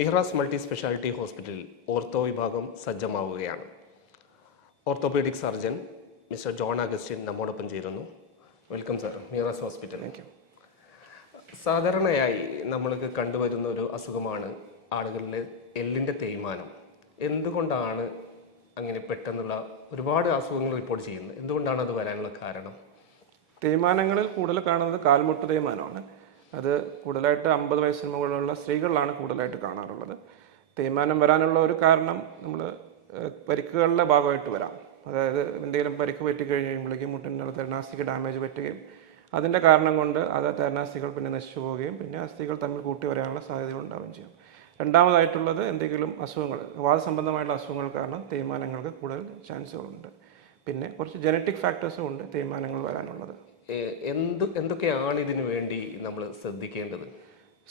Mihras multi specialty ഹോസ്പിറ്റലിൽ ortho വിഭാഗം സജ്ജമാവുകയാണ്. Orthopaedic surgeon mister John Augustine നമ്മോടൊപ്പം ചേരുന്നു. Welcome sir, Mihras hospital. Thank you. സാധാരണയായി നമ്മൾക്ക് കണ്ടുവരുന്ന ഒരു അസുഖമാണ് ആളുകളിലെ എല്ലിൻ്റെ തേയ്മാനം. എന്തുകൊണ്ടാണ് അങ്ങനെ പെട്ടെന്നുള്ള ഒരുപാട് അസുഖങ്ങൾ റിപ്പോർട്ട് ചെയ്യുന്നത്? എന്തുകൊണ്ടാണ് അത് വരാനുള്ള കാരണം? തേയ്മാനങ്ങളിൽ കൂടുതൽ കാണുന്നത് കാൽമുട്ട് തേയ്മാനമാണ്. അത് കൂടുതലായിട്ട് 50 വയസ്സിന് മുകളിലുള്ള സ്ത്രീകളിലാണ് കൂടുതലായിട്ട് കാണാറുള്ളത്. തേയ്മാനം വരാനുള്ള ഒരു കാരണം നമ്മൾ പരിക്കുകളുടെ ഭാഗമായിട്ട് വരാം. അതായത് എന്തെങ്കിലും പരിക്ക് പറ്റിക്കഴിഞ്ഞ് കഴിയുമ്പോഴേക്കും മുട്ടിനുള്ള തെരണാസ്ഥിക്ക് ഡാമേജ് പറ്റുകയും അതിൻ്റെ കാരണം കൊണ്ട് അത് തെരണാസ്ഥികൾ പിന്നെ നശിച്ചു പോവുകയും പിന്നെ അസ്ഥികൾ തമ്മിൽ കൂട്ടി വരാനുള്ള സാധ്യതകൾ ഉണ്ടാവുകയും ചെയ്യും. രണ്ടാമതായിട്ടുള്ളത് എന്തെങ്കിലും അസുഖങ്ങൾ, വാദസംബന്ധമായിട്ടുള്ള അസുഖങ്ങൾ കാരണം തേയ്മാനങ്ങൾക്ക് കൂടുതൽ ചാൻസുകളുണ്ട്. പിന്നെ കുറച്ച് ജനറ്റിക് ഫാക്ടേഴ്സും ഉണ്ട് തേയ്മാനങ്ങൾ വരാനുള്ളത്. എന്തൊക്കെയാണ് ഇതിനു വേണ്ടി നമ്മൾ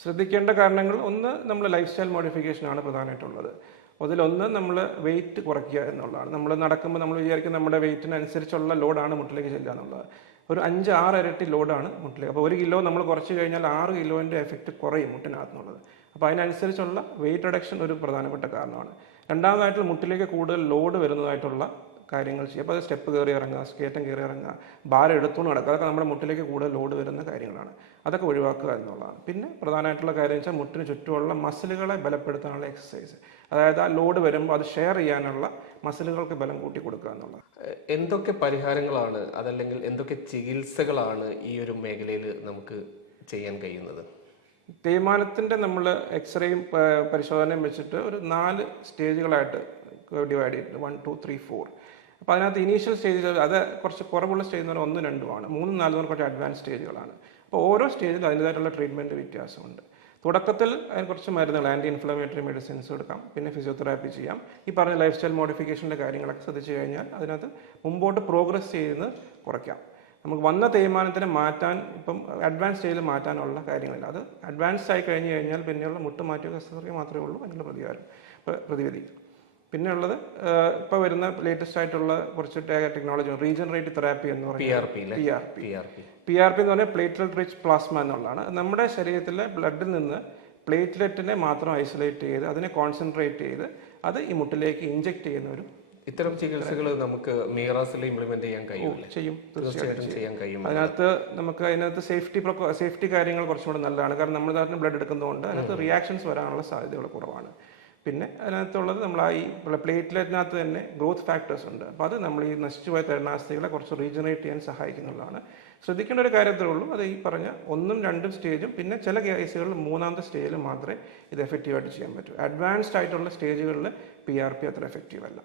ശ്രദ്ധിക്കേണ്ട കാരണങ്ങൾ? ഒന്ന്, നമ്മൾ ലൈഫ് സ്റ്റൈൽ മോഡിഫിക്കേഷനാണ് പ്രധാനമായിട്ടുള്ളത്. അതിലൊന്ന് നമ്മൾ വെയിറ്റ് കുറയ്ക്കുക എന്നുള്ളതാണ്. നമ്മൾ നടക്കുമ്പോൾ നമ്മൾ വിചാരിക്കും നമ്മുടെ വെയിറ്റിനനുസരിച്ചുള്ള ലോഡാണ് മുട്ടിലേക്ക് ചെല്ലുക എന്നുള്ളത്. ഒരു 5-6 ഇരട്ടി ലോഡാണ് മുട്ടിലേക്ക്. അപ്പോൾ 1 കിലോ നമ്മൾ കുറച്ച് കഴിഞ്ഞാൽ 6 കിലോൻ്റെ എഫക്റ്റ് കുറയും മുട്ടിനകത്തുനിന്നുള്ളത്. അപ്പോൾ അതിനനുസരിച്ചുള്ള വെയിറ്റ് റിഡക്ഷൻ ഒരു പ്രധാനപ്പെട്ട കാരണമാണ്. രണ്ടാമതായിട്ട് മുട്ടിലേക്ക് കൂടുതൽ ലോഡ് വരുന്നതായിട്ടുള്ള കാര്യങ്ങൾ ചെയ്യുക. അപ്പോൾ അത് സ്റ്റെപ്പ് കയറി ഇറങ്ങുക, സ്കേറ്റം കയറി ഇറങ്ങുക, ഭാരം എടുത്തുകൊണ്ട് നടക്കുക, അതൊക്കെ നമ്മുടെ മുട്ടിലേക്ക് കൂടുതൽ ലോഡ് വരുന്ന കാര്യങ്ങളാണ്. അതൊക്കെ ഒഴിവാക്കുക എന്നുള്ളതാണ്. പിന്നെ പ്രധാനമായിട്ടുള്ള കാര്യം വെച്ചാൽ മുട്ടിന് ചുറ്റുമുള്ള മസിലുകളെ ബലപ്പെടുത്താനുള്ള എക്സസൈസ്. അതായത് ആ ലോഡ് വരുമ്പോൾ അത് ഷെയർ ചെയ്യാനുള്ള മസിലുകൾക്ക് ബലം കൂട്ടി കൊടുക്കുക എന്നുള്ളത്. എന്തൊക്കെ പരിഹാരങ്ങളാണ് അതല്ലെങ്കിൽ എന്തൊക്കെ ചികിത്സകളാണ് ഈ ഒരു മേഖലയിൽ നമുക്ക് ചെയ്യാൻ കഴിയുന്നത്? തേയ്മാനത്തിൻ്റെ നമ്മൾ എക്സ്റേയും പരിശോധനയും വെച്ചിട്ട് ഒരു 4 സ്റ്റേജുകളായിട്ട് ഡിവൈഡ് ചെയ്തിട്ടുണ്ട്. 1, 2, 3, 4. അപ്പോൾ അതിനകത്ത് ഇനീഷ്യൽ സ്റ്റേജിൽ അത് കുറച്ച് കുറവുള്ള സ്റ്റേജ് എന്ന് പറഞ്ഞാൽ 1, 2 ആണ്. 3, 4 കുറച്ച് അഡ്വാൻസ് സ്റ്റേജുകളാണ്. അപ്പോൾ ഓരോ സ്റ്റേജിലും അതിൻ്റേതായിട്ടുള്ള ട്രീറ്റ്മെൻറ്റ് വ്യത്യാസമുണ്ട്. തുടക്കത്തിൽ അതിന് കുറച്ച് മരുന്നുകൾ, ആൻറ്റി ഇൻഫ്ലമേറ്ററി മെഡിസിൻസ് എടുക്കാം, പിന്നെ ഫിസിയോതെറാപ്പി ചെയ്യാം. ഈ പറഞ്ഞ ലൈഫ് സ്റ്റൈൽ മോഡിഫിക്കേഷൻ്റെ കാര്യങ്ങളൊക്കെ ശ്രദ്ധിച്ചു കഴിഞ്ഞാൽ അതിനകത്ത് മുമ്പോട്ട് പ്രോഗ്രസ് ചെയ്യുന്നത് കുറയ്ക്കാം. നമുക്ക് വന്ന തേയ്മാനത്തിനെ മാറ്റാൻ ഇപ്പം അഡ്വാൻസ് സ്റ്റേജിൽ മാറ്റാനുള്ള കാര്യങ്ങളില്ല. അത് അഡ്വാൻസ് ആയി കഴിഞ്ഞ് കഴിഞ്ഞാൽ പിന്നെയുള്ള മുട്ട് മാറ്റിയ ശസ്ത്രക്രിയ മാത്രമേ ഉള്ളൂ അതിനുള്ള പ്രതിവിധി. പിന്നെ ഉള്ളത് ഇപ്പോൾ വരുന്ന ലേറ്റസ്റ്റ് ആയിട്ടുള്ള കുറച്ച് ടെക്നോളജി, റീജനറേറ്റീവ് തെറാപ്പി എന്ന് പറയുന്നത് PRP എന്ന് പറഞ്ഞാൽ പ്ലേറ്റ്ലെറ്റ് റിച്ച് പ്ലാസ്മ എന്നുള്ളതാണ്. നമ്മുടെ ശരീരത്തിലെ ബ്ലഡിൽ നിന്ന് പ്ലേറ്റ്ലെറ്റിനെ മാത്രം ഐസൊലേറ്റ് ചെയ്ത് അതിനെ കോൺസെൻട്രേറ്റ് ചെയ്ത് അത് ഈ മുട്ടിലേക്ക് ഇഞ്ചെക്ട് ചെയ്യുന്ന ഒരു ഇത്തരം ചികിത്സകൾ നമുക്ക് മിഹ്റാസിൽ ഇംപ്ലിമെന്റ് ചെയ്യും. തീർച്ചയായിട്ടും ചെയ്യാൻ കഴിയും. അതിനകത്ത് സേഫ്റ്റി കാര്യങ്ങൾ കുറച്ചും കൂടെ നല്ലതാണ്. കാരണം നമ്മൾ തന്നെ ബ്ലഡ് എടുക്കുന്നതുകൊണ്ട് അതിനകത്ത് റിയാക്ഷൻസ് വരാനുള്ള സാധ്യതകൾ കുറവാണ്. പിന്നെ അതിനകത്തുള്ളത് നമ്മൾ ഈ പ്ലേറ്റ്ലെറ്റിനകത്ത് തന്നെ ഗ്രോത്ത് ഫാക്ടേഴ്സ് ഉണ്ട്. അപ്പോൾ അത് നമ്മൾ ഈ നശിച്ചുപോയ തെരണാസ്ഥികളെ കുറച്ച് റീജനറേറ്റ് ചെയ്യാൻ സഹായിക്കുന്നുള്ളതാണ്. ശ്രദ്ധിക്കേണ്ട ഒരു കാര്യത്തിലേ ഉള്ളൂ, അത് ഈ പറഞ്ഞ 1ഉം 2ഉം സ്റ്റേജും പിന്നെ ചില കേസുകളിൽ 3ാമത്തെ സ്റ്റേജിൽ മാത്രമേ ഇത് എഫക്റ്റീവായിട്ട് ചെയ്യാൻ പറ്റൂ. അഡ്വാൻസ്ഡ് ആയിട്ടുള്ള സ്റ്റേജുകളിൽ PRP അത്ര എഫക്റ്റീവ് അല്ല.